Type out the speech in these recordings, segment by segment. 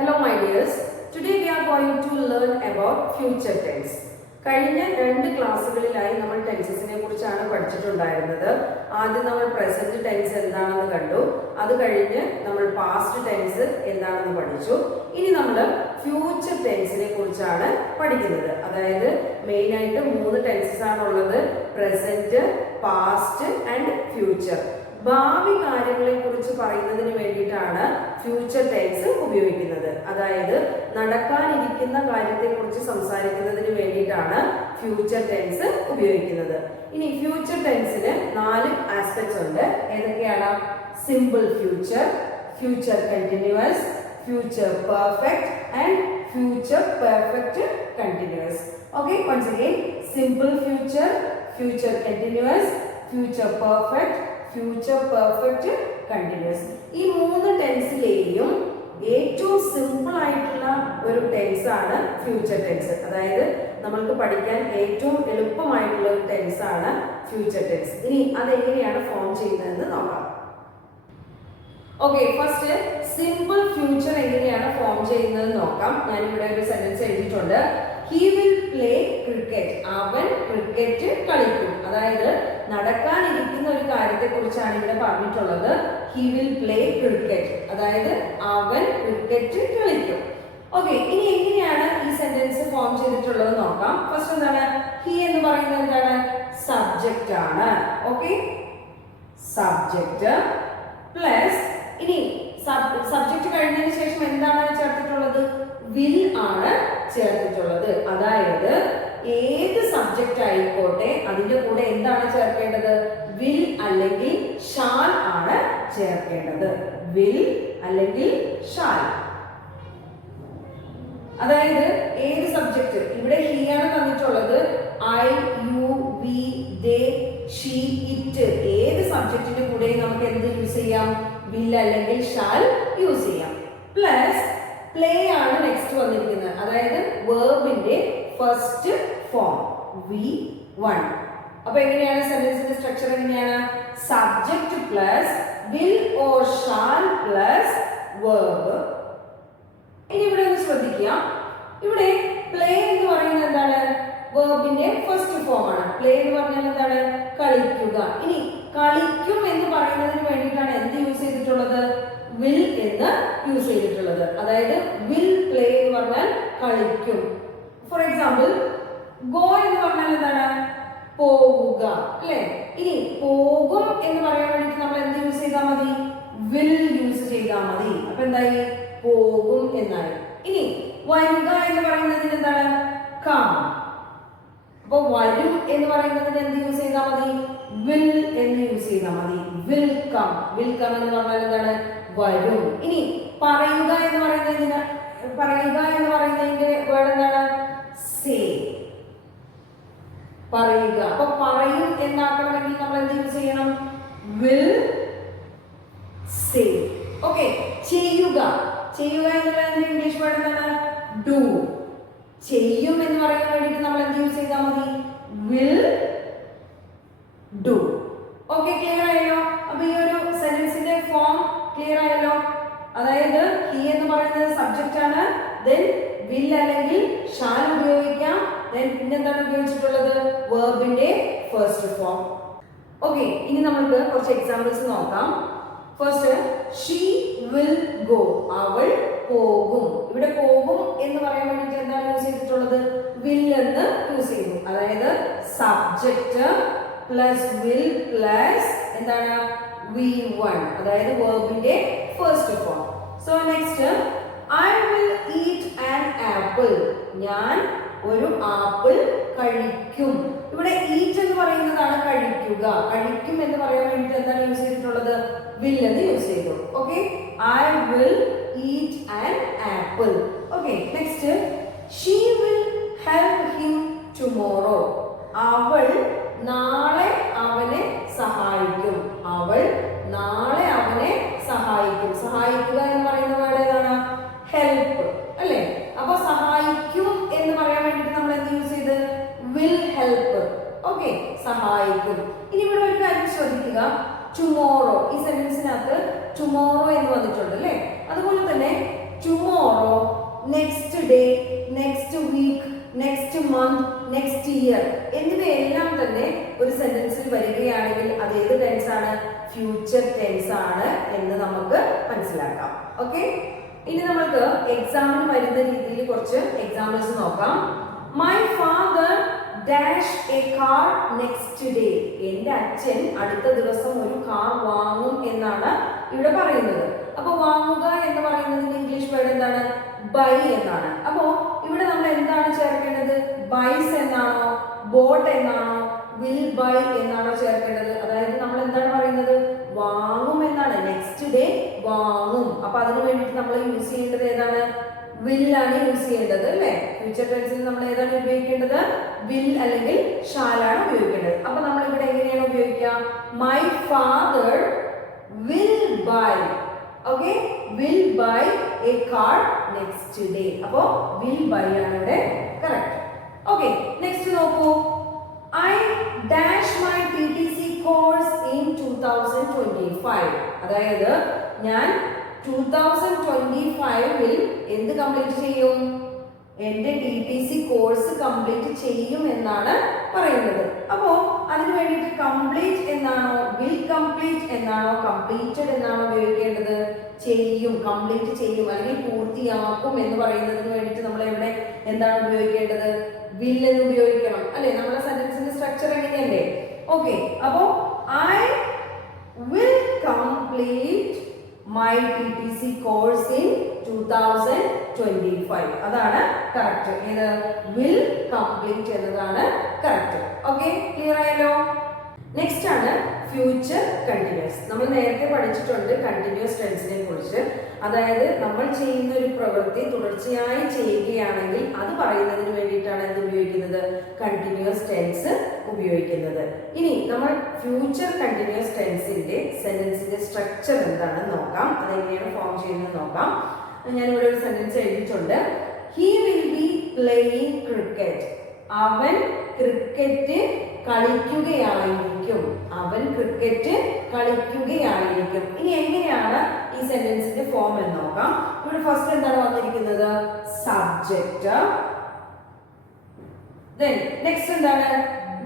Hello my dears. Today we are going to learn about future tense. കഴിഞ്ഞ രണ്ട് ക്ലാസ്സുകളിലായി നമ്മൾ ടെൻസസിനെ കുറിച്ചാണ് പഠിച്ചിട്ടുണ്ടായിരുന്നത്. ആദ്യം നമ്മൾ പ്രസന്റ് ടെൻസ് എന്താണെന്ന് കണ്ടു. അത് കഴിഞ്ഞ് നമ്മൾ പാസ്റ്റ് ടെൻസ് എന്താണെന്ന് പഠിച്ചു. ഇനി നമ്മൾ ഫ്യൂച്ചർ ടെൻസിനെ കുറിച്ചാണ് പഠിക്കുന്നത്. അതായത് മെയിൻ ആയിട്ട് 3 ടെൻസസ് ആണുള്ളത്: പ്രസന്റ്, പാസ്റ്റ് ആൻഡ് ഫ്യൂച്ചർ. ഭാവി കാര്യങ്ങളെ കുറിച്ച് പറയുന്നതിന് വേണ്ടിയിട്ടാണ് ഫ്യൂച്ചർ ടെൻസ് ഉപയോഗിക്കുന്നത്. അതായത് നടക്കാനിരിക്കുന്ന കാര്യത്തെക്കുറിച്ച് സംസാരിക്കുന്നതിന് വേണ്ടിയിട്ടാണ് ഫ്യൂച്ചർ ടെൻസ് ഉപയോഗിക്കുന്നത്. ഇനി ഫ്യൂച്ചർ ടെൻസിന് 4 ആസ്പെക്ട്സ് ഉണ്ട്. ഏതൊക്കെയാണ്? Simple future, future continuous, future perfect and future perfect continuous. Okay, once again: simple future, future continuous, future perfect, future perfect continuous. ഈ 3 ടെൻസിലെയും ഏറ്റവും സിമ്പിൾ ആയിട്ടുള്ള ഒരു ടെൻസ് ആണ് ഫ്യൂച്ചർ ടെൻസ്. അതായത് നമ്മൾക്ക് പഠിക്കാൻ ഏറ്റവും എളുപ്പമായിട്ടുള്ള ഒരു ടെൻസ് ആണ് ഫ്യൂച്ചർ ടെൻസ്. ഇനി അതെങ്ങനെയാണ് ഫോം ചെയ്യുന്നതെന്ന് നോക്കാം. ഓക്കെ, ഫസ്റ്റ് സിമ്പിൾ ഫ്യൂച്ചർ എങ്ങനെയാണ് ഫോം ചെയ്യുന്നത് നോക്കാം. ഞാനിവിടെ ഒരു സെന്റൻസ് എഴുതിയിട്ടുണ്ട്. He will play cricket. അവൻ ക്രിക്കറ്റ് കളിക്കും. അതായത് നടക്കാനിരിക്കുന്ന ഒരു കാര്യത്തെ കുറിച്ചാണ് ഇവിടെ പറഞ്ഞിട്ടുള്ളത്. ഹി വിൽ പ്ലേ ക്രിക്കറ്റ്, അതായത് അവൻ ക്രിക്കറ്റ് കളിക്കും. ഓക്കെ, ഇനി എങ്ങനെയാണ് ഈ സെന്റൻസ് ഫോം ചെയ്തിട്ടുള്ളത് നോക്കാം. ഫസ്റ്റ് എന്താണ്? ഹി എന്ന് പറയുന്നത് എന്താണ്? സബ്ജക്റ്റ് ആണ്. ഓക്കെ, സബ്ജക്റ്റ് പ്ലസ് ഇനി സബ്ജക്റ്റ് കഴിഞ്ഞതിന് ശേഷം എന്താണ് ചേർത്തിട്ടുള്ളത്? വിൽ ആണ് ചേർത്തിട്ടുള്ളത്. അതായത് ഏത് സബ്ജക്റ്റ് ആയിക്കോട്ടെ അതിന്റെ കൂടെ എന്താണ് ചേർക്കേണ്ടത്? വിൽ അല്ലെങ്കിൽ ഷാൽ ആണ് ചേർക്കേണ്ടത്. വിൽ അല്ലെങ്കിൽ ഷാൽ. അതായത് ഏത് സബ്ജക്റ്റ്, ഇവിടെ ഹി ആണ് തന്നിട്ടുള്ളത്. I, you, we, they, she, it. ഏത് സബ്ജക്റ്റിന്റെ കൂടെ നമുക്ക് എന്ത് യൂസ് ചെയ്യാം? വിൽ അല്ലെങ്കിൽ ഷാൽ യൂസ് ചെയ്യാം. പ്ലസ് പ്ലേ ആണ് നെക്സ്റ്റ് വന്നിരിക്കുന്നത്. അതായത് വെർബിന്റെ ഫസ്റ്റ് ഫോം V1. അപ്പൊ എങ്ങനെയാണ് സെന്റൻസിന്റെ സ്ട്രക്ചർ? എങ്ങനെയാണ്? Subject plus will or shall plus verb. ഇനി ഇവിടെ ഒന്ന് ശ്രദ്ധിക്കുക. ഇവിടെ പ്ലേ എന്ന് പറയുന്നത് എന്താണ്? വെർബിന്റെ ഫസ്റ്റ് ഫോം ആണ്. പ്ലേ എന്ന് പറഞ്ഞാൽ എന്താണ്? കളിക്കുക. ഇനി കളിക്കും എന്ന് പറയുന്നതിന് വേണ്ടിയിട്ടാണ് എന്ത് യൂസ് ചെയ്തിട്ടുള്ളത്? വിൽ എന്ന് യൂസ് ചെയ്തിട്ടുള്ളത്. അതായത് വിൽ പ്ലേ എന്ന് പറഞ്ഞാൽ കളിക്കും. ഫോർ എക്സാമ്പിൾ, ഗോ എന്ന് പറഞ്ഞാൽ എന്താണ്? പോവുക, അല്ലെ? ഇനി പോകും എന്ന് പറയാൻ വേണ്ടിയിട്ട് നമ്മൾ എന്ത് യൂസ് ചെയ്താൽ മതി? വിൽ യൂസ് ചെയ്താൽ മതി. അപ്പൊ എന്തായി? പോകും എന്നായി. ഇനി വരുക എന്ന് പറയുന്നതിന് എന്താണ്? കം. അപ്പൊ വരും എന്ന് പറയുന്നതിന് എന്ത് യൂസ് ചെയ്താൽ മതി? വിൽ എന്ന് യൂസ് ചെയ്താൽ മതി. Will come. വിൽ കം എന്ന് പറഞ്ഞാൽ എന്താണ്? വരും. ഇനി പറയുക എന്ന് പറയുന്നതിന്റെ വേർഡ് എന്താണ്? സേ. പറയുക. അപ്പൊ പറയും എന്നാക്കണമെങ്കിൽ നമ്മൾ എന്ത് യൂസ് ചെയ്യണം? Will say. ഓക്കെ, ചെയ്യുക. ചെയ്യുക എന്നുള്ളതിന്റെ ഇംഗ്ലീഷ് വേർഡ് എന്താണ്? ഡു. ചെയ്യും എന്ന് പറയാൻ വേണ്ടിയിട്ട് നമ്മൾ എന്ത് യൂസ് ചെയ്താൽ മതി? Will do. ഓക്കെ, ക്ലിയർ ആയല്ലോ? അപ്പൊ ഈ ഒരു സെന്റൻസിന്റെ ഫോം ക്ലിയർ ആയല്ലോ? അതായത് ഹി എന്ന് പറയുന്നത് സബ്ജക്റ്റ് ആണ്. ദെൻ വിൽ അല്ലെങ്കിൽ ഷാൽ ഉപയോഗിക്കാം. ദെൻ പിന്നെന്താണ് ഉപയോഗിച്ചിട്ടുള്ളത്? വെർബിന്റെ ഫസ്റ്റ് ഫോം. ഓക്കെ, ഇനി നമുക്ക് കുറച്ച് എക്സാമ്പിൾസ് നോക്കാം. First, she will go. അവൾ പോകും. ഇവിടെ പോകും എന്ന് പറയാൻ വേണ്ടിയിട്ട് എന്താണ് യൂസ് ചെയ്തിട്ടുള്ളത്? വിൽ എന്ന് യൂസ് ചെയ്തു. അതായത് സബ്ജക്റ്റ് പ്ലസ് വിൽ പ്ലസ് എന്താണ്? V1, അതായത് വെർബിന്റെ first form. So next, I will eat an apple. ഞാൻ ഒരു ആപ്പിൾ കഴിക്കും. ഇവിടെ eat എന്ന് പറയുന്നതാണ് കഴിക്കുക. കഴിക്കും എന്ന് പറയാൻ വേണ്ടിയിട്ട് എന്താണ് യൂസ് ചെയ്തിട്ടുള്ളത്? will എന്ന് യൂസ് ചെയ്തു. Okay, I will eat an apple. Okay, next, she will help him tomorrow. അവൾ നാളെ അവനെ സഹായിക്കും. അവൾ നാളെ അവനെ സഹായിക്കും. സഹായിക്കുക എന്ന് പറയുന്ന വേർഡ് ഏതാണ്? ഹെൽപ്പ്, അല്ലേ? അപ്പൊ സഹായിക്കും എന്ന് പറയാൻ വേണ്ടിയിട്ട് നമ്മൾ എന്ത് യൂസ് ചെയ്ത്? Will help. ഓക്കെ, സഹായിക്കും. ഇനി ഇവിടെ ഒരു കാര്യം ശ്രദ്ധിക്കുക. ടുമോറോ, ഈ സെന്റൻസിനകത്ത് ടുമോറോ എന്ന് വന്നിട്ടുണ്ട്, അല്ലേ? അതുപോലെ തന്നെ ടുമോറോ മന്ത്, നെക്സ്റ്റ് ഇയർ എന്നിവയെല്ലാം തന്നെ ഒരു സെന്റൻസിൽ വരികയാണെങ്കിൽ അത് ഏത് ടെൻസ് ആണ്? ഫ്യൂച്ചർ ടെൻസ് ആണ് എന്ന് നമുക്ക് മനസ്സിലാക്കാം. ഓക്കെ, ഇനി നമുക്ക് എക്സാമിന് വരുന്ന രീതിയിൽ കുറച്ച് എക്സാമ്പിൾസ് നോക്കാം. My father dash A car next day. എന്റെ അച്ഛൻ അടുത്ത ദിവസം ഒരു കാർ വാങ്ങും എന്നാണ് ഇവിടെ പറയുന്നത്. അപ്പൊ വാങ്ങുക എന്ന് പറയുന്നതിന്റെ ഇംഗ്ലീഷ് വേർഡ് എന്താണ്? ബൈ എന്നാണ്. അപ്പോ ഇവിടെ നമ്മൾ എന്താണ് ചേർക്കേണ്ടത്? ബൈസ് എന്നാണോ, ബോട്ട് എന്നാണോ, വിൽ ബൈ എന്നാണോ ചേർക്കേണ്ടത്? അതായത് നമ്മൾ എന്താണ് പറയുന്നത്? വാങ്ങും എന്നാണ്. നെക്സ്റ്റ് ഡേ വാങ്ങും. അപ്പൊ അതിന് വേണ്ടിയിട്ട് നമ്മൾ യൂസ് ചെയ്യേണ്ടത് ഏതാണ്? വിൽ ആണ് യൂസ് ചെയ്യേണ്ടത് അല്ലേ? ഫ്യൂച്ചർ ടെൻസിൽ നമ്മൾ ഏതാണ് ഉപയോഗിക്കേണ്ടത്? വിൽ അല്ലെങ്കിൽ ഷാൽ ആണ് ഉപയോഗിക്കേണ്ടത്. അപ്പൊ നമ്മൾ ഇവിടെ എങ്ങനെയാണ് ഉപയോഗിക്കുക? My father will buy. Okay, will buy A car next day. അപ്പോ വിൽ ബൈ ആണ് ഇവിടെ കറക്റ്റ്. ഓക്കെ, നെക്സ്റ്റ് നോക്കൂ. I dash my TTC course in 2025. അതായത് ഞാൻ 2025 എന്ത് കംപ്ലീറ്റ് ചെയ്യും? എന്റെ TTC കോഴ്സ് കംപ്ലീറ്റ് ചെയ്യും എന്നാണ് പറയുന്നത്. അപ്പോ അതിന് വേണ്ടിയിട്ട് കംപ്ലീറ്റ് എന്നാണോ, വിൽ കംപ്ലീറ്റ് എന്നാണോ, കംപ്ലീറ്റഡ് എന്നാണോ ഉപയോഗിക്കേണ്ടത്? ചെയ്യും, കംപ്ലീറ്റ് ചെയ്യും അല്ലെങ്കിൽ പൂർത്തിയാക്കും എന്ന് പറയുന്നതിന് വേണ്ടിയിട്ട് നമ്മൾ എവിടെ എന്താണ് ഉപയോഗിക്കേണ്ടത്? വിൽ എന്ന് ഉപയോഗിക്കണം അല്ലെ? നമ്മുടെ സെന്റൻസിന്റെ സ്ട്രക്ചർ എങ്ങനെയല്ലേ? ഓക്കെ, അപ്പോ I will complete my TTC course in 2025. അതാണ് കറക്റ്റ്. ഇത് വിൽ കംപ്ലീറ്റ് എന്നതാണ് കറക്റ്റ്. ഓക്കെ, ക്ലിയർ ആയല്ലോ? നെക്സ്റ്റ് ആണ് ഫ്യൂച്ചർ കണ്ടിന്യൂസ്. നമ്മൾ നേരത്തെ പഠിച്ചിട്ടുണ്ട് കണ്ടിന്യൂസ് ടെൻസിനെ കുറിച്ച്. അതായത് നമ്മൾ ചെയ്യുന്ന ഒരു പ്രവൃത്തി തുടർച്ചയായി ചെയ്യുകയാണെങ്കിൽ അത് പറയുന്നതിന് വേണ്ടിയിട്ടാണ് എന്ത് ഉപയോഗിക്കുന്നത്? കണ്ടിന്യൂസ് ടെൻസ് ഉപയോഗിക്കുന്നത്. ഇനി നമ്മൾ ഫ്യൂച്ചർ കണ്ടിന്യൂസ് ടെൻസിന്റെ സെന്റൻസിന്റെ സ്ട്രക്ചർ എന്താണെന്ന് നോക്കാം. അതെങ്ങനെയാണ് ഫോം ചെയ്യുന്നത് നോക്കാം. ഞാനിവിടെ ഒരു സെന്റൻസ് എഴുതിയിട്ടുണ്ട്. He will be playing cricket. അവൻ ക്രിക്കറ്റ് കളിക്കുകയായിരിക്കും. അവൻ ക്രിക്കറ്റ് കളിക്കുകയായിരിക്കും. ഇനി എങ്ങനെയാണ് ഈ സെന്റൻസിന്റെ ഫോം എന്ന് നോക്കാം. ഇവിടെ ഫസ്റ്റ് എന്താണ് വന്നിരിക്കുന്നത്? സബ്ജക്റ്റ്. ദെൻ നെക്സ്റ്റ് എന്താണ്?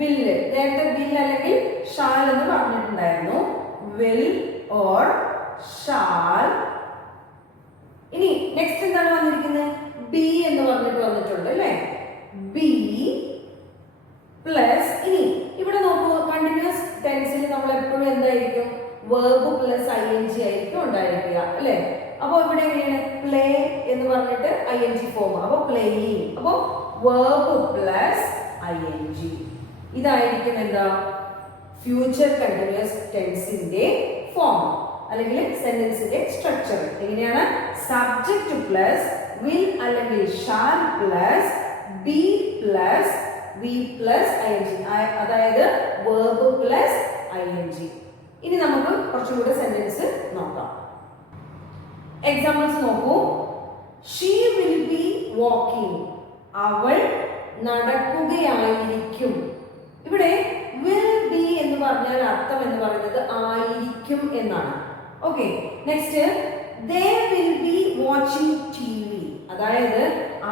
വില്ല്. നേരത്തെ വിൽ അല്ലെങ്കിൽ ഷാൽ എന്ന് പറഞ്ഞിട്ടുണ്ടായിരുന്നു. Will or shall. ഇനി നെക്സ്റ്റ് എന്താണ് വന്നിരിക്കുന്നത്? ബി എന്ന് പറഞ്ഞിട്ട് വന്നിട്ടുണ്ട് അല്ലേ? B plus. ഇനി ഇവിടെ നോക്കൂ, കണ്ടിന്യൂസ് ടെൻസിൽ നമ്മൾ എപ്പോഴും എന്തായിരിക്കും? വേർബ് പ്ലസ് ing ആയിരിക്കും ഉണ്ടായിരിക്കുക അല്ലെ? അപ്പൊ ഇവിടെ എങ്ങനെയാണ്? പ്ലേ എന്ന് പറഞ്ഞിട്ട് ing ഫോം. അപ്പൊ പ്ലേയിങ്. അപ്പൊ വേർബ് പ്ലസ് ing. ഇതായിരിക്കും എന്താ? ഫ്യൂച്ചർ കണ്ടിന്യൂസ് ടെൻസിന്റെ ഫോം അല്ലെങ്കിൽ സെന്റൻസിന്റെ സ്ട്രക്ചർ. എങ്ങനെയാണ്? സബ്ജക്റ്റ് പ്ലസ് വിൽ അല്ലെങ്കിൽ shall plus be plus V plus ing. അതായത് വേർബ് പ്ലസ് ing. ഇനി നമുക്ക് കുറച്ചും കൂടെ സെന്റൻസ് നോക്കാം. എക്സാമ്പിൾസ് നോക്കൂ. She will be walking. അവൾ നടക്കുകയായിരിക്കും. ഇവിടെ വിൽ ബി എന്ന് പറഞ്ഞാൽ അർത്ഥം എന്ന് പറയുന്നത് ആയിരിക്കും എന്നാണ്. Okay, next they will be watching TV. അതായത്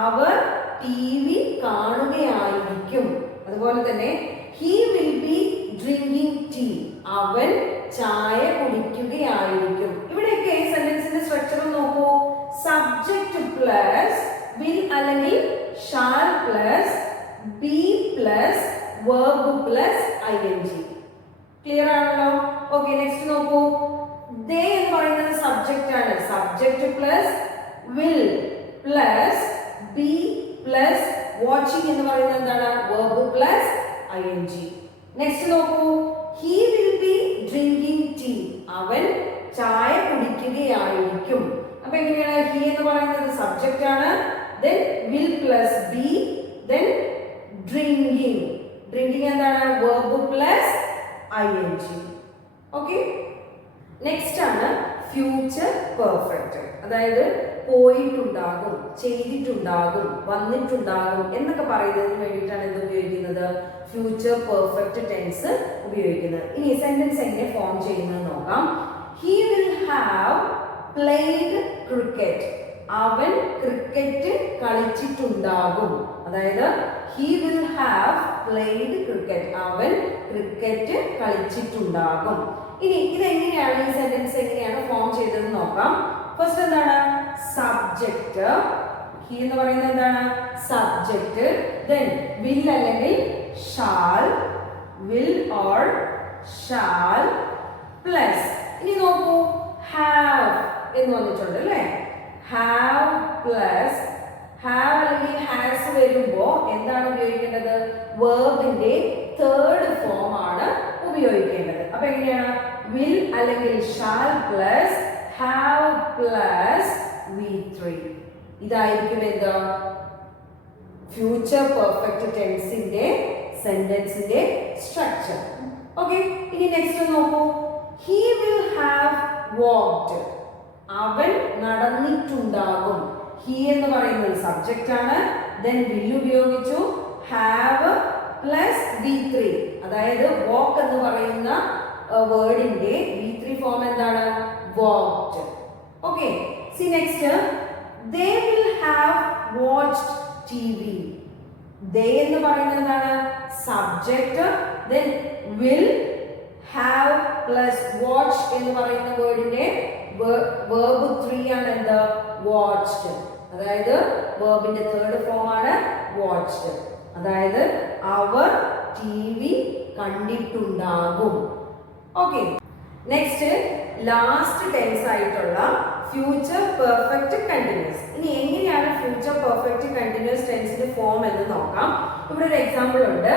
അവർ TV കാണുകയായിരിക്കും. അതുപോലെ തന്നെ he will be drinking tea. അവൻ ചായ കുടിക്കുകയായിരിക്കും. ഇവിടെയൊക്കെ സെന്റൻസിന്റെ സ്ട്രക്ചർ നോക്കൂ. സബ്ജക്റ്റ് പ്ലസ് വിൽ അല്ലെങ്കിൽ shall plus be plus verb plus ing. Clear ആണല്ലോ? ഓക്കെ, നെക്സ്റ്റ് നോക്കൂ. they എന്ന് പറയുന്നത് സബ്ജക്റ്റ് ആണ്. Subject plus will plus be plus watching എന്ന് പറയുന്നത് എന്താണ്? Verb plus ing. നെക്സ്റ്റ് നോക്കൂ. he will be drinking tea. അവൻ ചായ കുടിക്കുകയായിരിക്കും. അപ്പൊ എങ്ങനെയാണ്? he എന്ന് പറയുന്നത് സബ്ജക്റ്റ് ആണ്. then will plus be then drinking. drinking എന്താണ്? verb plus ing. Okay, next ആണ് ഫ്യൂച്ചർ പെർഫെക്റ്റ്. അതായത് പോയിട്ടുണ്ടാകും, ചെയ്തിട്ടുണ്ടാകും, വന്നിട്ടുണ്ടാകും എന്നൊക്കെ പറയുന്നതിന് വേണ്ടിയിട്ടാണ് എന്ത് ഉപയോഗിക്കുന്നത്? ഫ്യൂച്ചർ പെർഫെക്റ്റ് ടെൻസ് ഉപയോഗിക്കുന്നത്. ഇനി സെന്റൻസ് എങ്ങനെ ഫോം ചെയ്യുന്നത് നോക്കാം. He will have played cricket. അവൻ ക്രിക്കറ്റ് കളിച്ചിട്ടുണ്ടാകും. അതായത് he will have played cricket. അവൻ ക്രിക്കറ്റ് കളിച്ചിട്ടുണ്ടാകും. ഇനി ഇതെങ്ങനെയാണ് ഈ സെന്റൻസ് എങ്ങനെയാണ് ഫോം ചെയ്തതെന്ന് നോക്കാം. ഫസ്റ്റ് എന്താണ്? സബ്ജക്റ്റ്. he എന്ന് പറയുന്നത് എന്താണ്? സബ്ജക്റ്റ്. then will അല്ലെങ്കിൽ shall, will or shall plus ഇനി നോക്കൂ have എന്ന് വന്നിട്ടുണ്ട് അല്ലേ? have plus have അല്ലെങ്കിൽ has വരുമ്പോ എന്താണ് ഉപയോഗിക്കേണ്ടത്? വെർബിന്റെ തേർഡ് ഫോം ആണ് ഉപയോഗിക്കേണ്ടത്. അപ്പൊ എങ്ങനെയാണ്? will അല്ലെങ്കിൽ shall plus have plus v3. ഇതായിരിക്കും എന്താ? ഫ്യൂച്ചർ പെർഫെക്റ്റ് ടെൻസിന്റെ സെന്റൻസിന്റെ സ്ട്രക്ചർ. ഓക്കെ, ഇനി നെക്സ്റ്റ് നോക്കൂ. he will have walked. അവൻ നടന്നിട്ടുണ്ടാകും. he എന്ന് പറയുന്നത് സബ്ജക്റ്റ് ആണ്. then will ഉപയോഗിച്ചു. have plus v3 അതായത് walk എന്ന് പറയുന്ന വേർഡിന്റെ v3 ഫോം എന്താണ്? walked. okay, see next. they will have watched tv. they എന്ന് പറയുന്നത് എന്താണ്? Subject. then will have plus watch എന്ന് പറയുന്ന വേർഡിന്റെ verb 3 ആണ് എന്ത്? watched. അതായത് വെർബിന്റെ തേർഡ് ഫോം ആണ് watched. അതായത് അവർ ടിവി കണ്ടിട്ടുണ്ടാകും. ഓക്കെ, നെക്സ്റ്റ് ലാസ്റ്റ് ടെൻസ് ആയിട്ടുള്ള ഫ്യൂച്ചർ പെർഫെക്റ്റ് കണ്ടിന്യൂസ്. ഇനി എങ്ങനെയാണ് ഫ്യൂച്ചർ പെർഫെക്റ്റ് കണ്ടിന്യൂസ് ടെൻസിന്റെ ഫോം എന്ന് നോക്കാം. ഇവിടെ ഒരു എക്സാമ്പിൾ ഉണ്ട്.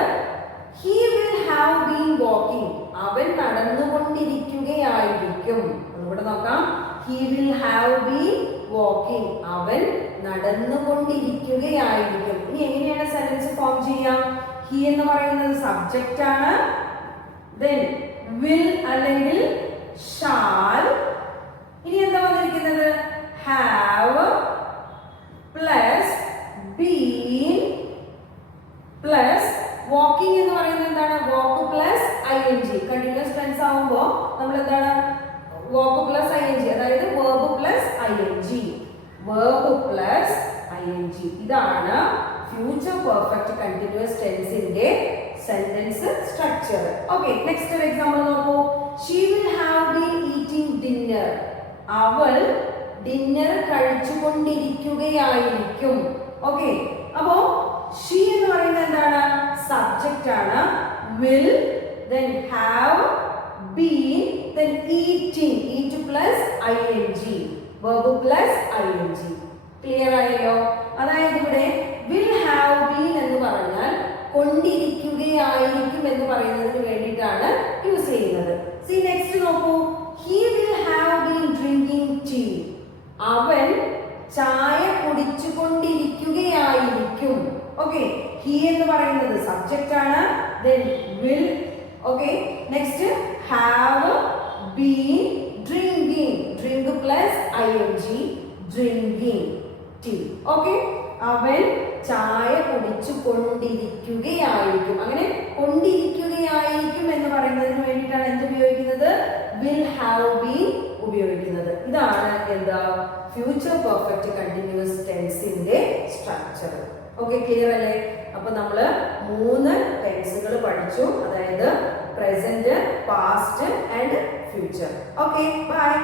he will have been walking. അവൻ നടന്നുകൊണ്ടിരിക്കുകയായിരിക്കും. ഇവിടെ നോക്കാം. he will have been walking. അവൻ നടന്നുകൊണ്ടിരിക്കുകയായിരിക്കും. ഇനി എങ്ങനെയാണ് സെന്റൻസ് ഫോം ചെയ്യാം? he എന്ന് പറയുന്നത് സബ്ജക്റ്റ് ആണ്. then will അല്ലെങ്കിൽ shall. ഇനി എന്താ വന്നിരിക്കുന്നത്? have plus been plus walking എന്ന് പറയുന്നത് എന്താണ്? walk plus ing. Continuous tense ആവുമ്പോ നമ്മൾ എന്താണ്? walk plus ing അതായത് verb plus ing. verb plus ing. ഇതാണ് ഫ്യൂച്ചർ പെർഫെക്റ്റ് കണ്ടിന്യൂസ് ടെൻസിന്റെ സെന്റൻസ് സ്ട്രക്ചർ. ഓക്കെ, നെക്സ്റ്റ് ഒരു എക്സാമ്പിൾ നോക്കൂ. she will have been eating dinner. അവൾ ഡിന്നർ കഴിച്ചുകൊണ്ടിരിക്കുകയായിരിക്കും. ഓക്കെ, അപ്പോ she എന്ന് പറയുന്നത് എന്താണ്? സബ്ജക്റ്റ് ആണ്. will then have been then eating, eat plus ing, verb plus ing. Clear ആയല്ലോ? അതായത് ഇവിടെ will have been എന്ന് പറഞ്ഞാൽ കൊണ്ടിരിക്കുകയായിരിക്കും എന്ന് പറയുന്നതിന് വേണ്ടിയിട്ടാണ് യൂസ് ചെയ്യുന്നത്. See next നോക്കൂ. he will have been drinking tea. അവൻ ചായ കുടിച്ചുകൊണ്ടിരിക്കുകയായിരിക്കും. ഓക്കെ, he എന്ന് പറയുന്നത് സബ്ജക്റ്റ് ആണ്. then will. Okay, next have been drinking, drink plus ing, drinking tea. Okay, അവൻ ചായ കുടിച്ചു കൊണ്ടിരിക്കുകയായിരിക്കും. അങ്ങനെ കൊണ്ടിരിക്കുകയായിരിക്കും എന്ന് പറയുന്നതിന് വേണ്ടിയിട്ടാണ് എന്ത് ഉപയോഗിക്കുന്നത്? will have been ഉപയോഗിക്കുന്നത്. ഇതാണ് എന്താ? ഫ്യൂച്ചർ പെർഫെക്റ്റ് കണ്ടിന്യൂസ് ടെൻസിന്റെ സ്ട്രക്ചർ. ഓക്കെ, ക്ലിയർ അല്ലേ? അപ്പൊ നമ്മള് 3 ടെൻസുകൾ പഠിച്ചു. അതായത് present, past and future. Okay, by.